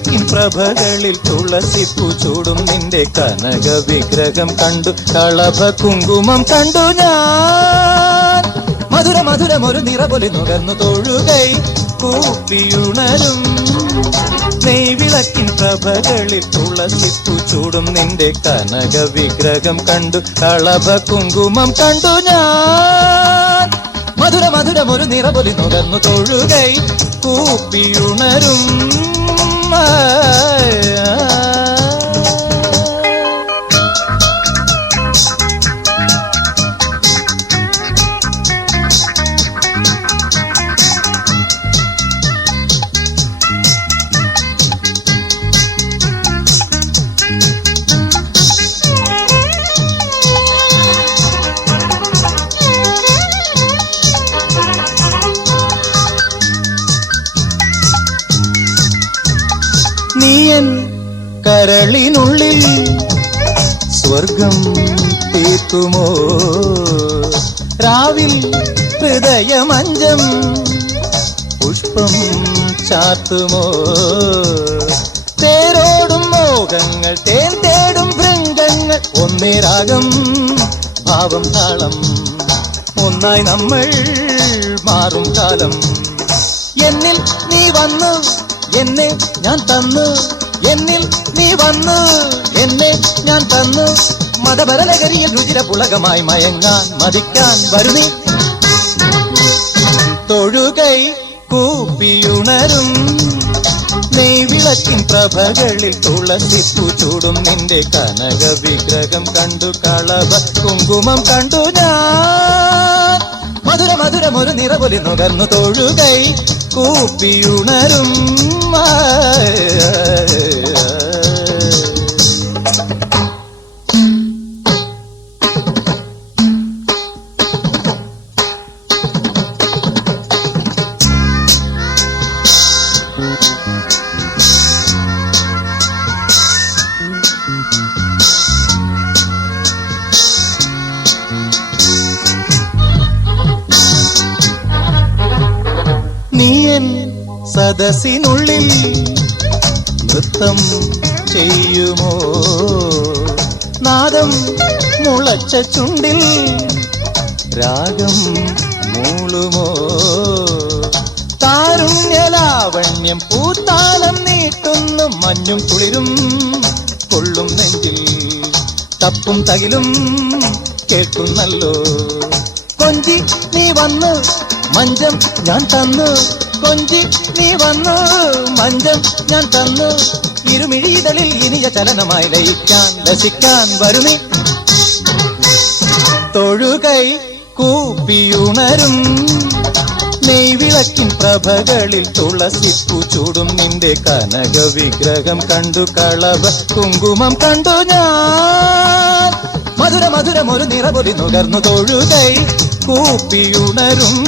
വിളക്കിൻ പ്രഭകളിൽ തുളസിപ്പൂ ചൂടും നിന്റെ കനക വിഗ്രഹം കണ്ടു, കളഭ കുങ്കുമം കണ്ടു ഞാൻ. മധുര മധുരമൊരു നിറപൊലി നുകർന്നു തൊഴുകൈ കൂപ്പിയുണരും. നെയ്വിളക്കിൻ പ്രഭകളിൽ തുളസിപ്പൂ ചൂടും നിന്റെ കനക വിഗ്രഹം കണ്ടു, കളഭ കുങ്കുമം കണ്ടു ഞാൻ. മധുര മധുരമൊരു നിറപൊലി നുകർന്നു തൊഴുകൈ കൂപ്പിയുണരും. നീയൻ കരളിനുള്ളിൽ സ്വർഗം തീർക്കുമോ, രാവിൽ ഹൃദയമഞ്ചം പുഷ്പം ചാത്തുമോ. തേരോടും മോഹങ്ങൾ തേൻ തേടും ഭൃംഗങ്ങൾ, ഒന്നേ രാഗം ഭാവം താളം, ഒന്നായി നമ്മൾ മാറും കാലം. എന്നിൽ നീ വന്നു എന്നെ ഞാൻ തന്നു, എന്നിൽ നീ വന്നു എന്നെ ഞാൻ തന്നു. മതപരലകരിയിൽ രുചിര പുളകമായി മയങ്ങാൻ മതിക്കാൻ വരുന്നീ. തൊഴുകൈ കൂപ്പിയുണരും. നെയ്വിളക്കിൻ പ്രഭകളിൽ തുളസിപ്പൂ ചൂടും നിന്റെ കനക വിഗ്രഹം കണ്ടു, കളഭ കുങ്കുമം കണ്ടു ഞാൻ. മധുര മധുരമൊരു നിറപൊലി നുകർന്നു തൊഴുകൈ കൂപ്പിയുണരും. നീയൻ സദസ്സിനുള്ളിൽ നൃത്തം ചെയ്യുമോ, നാദം മുളച്ച ചുണ്ടിൽ രാഗം മൂളുമോ. താരുണ്യലാവണ്യം പൂത്താലം നീട്ടുന്നു, മഞ്ഞും കുളിരും കൊള്ളും നെഞ്ചിൽ, തപ്പും തകിലും കേൾക്കുന്നല്ലോ. കൊഞ്ചി നീ വന്നു മഞ്ചം ഞാൻ തന്നു, കൊഞ്ചി നീ വന്നു മഞ്ചം ഞാൻ തന്നു. ഇരുമിഴിതളിൽ ഇനിയ ചലനമായി ലയിക്കാൻ രസിക്കാൻ വരുന്നീ. തൊഴുകൈ കൂപ്പിയുണരും. നെയ്വിളക്കിൻ പ്രഭകളിൽ തുളസിപ്പൂ ചൂടും നിന്റെ കനക വിഗ്രഹം കണ്ടു, കളഭ കുങ്കുമം കണ്ടു ഞാൻ. മധുര മധുരമൊരു നിറപൊലി നുകർന്നു തൊഴുകൈ കൂപ്പിയുണരും.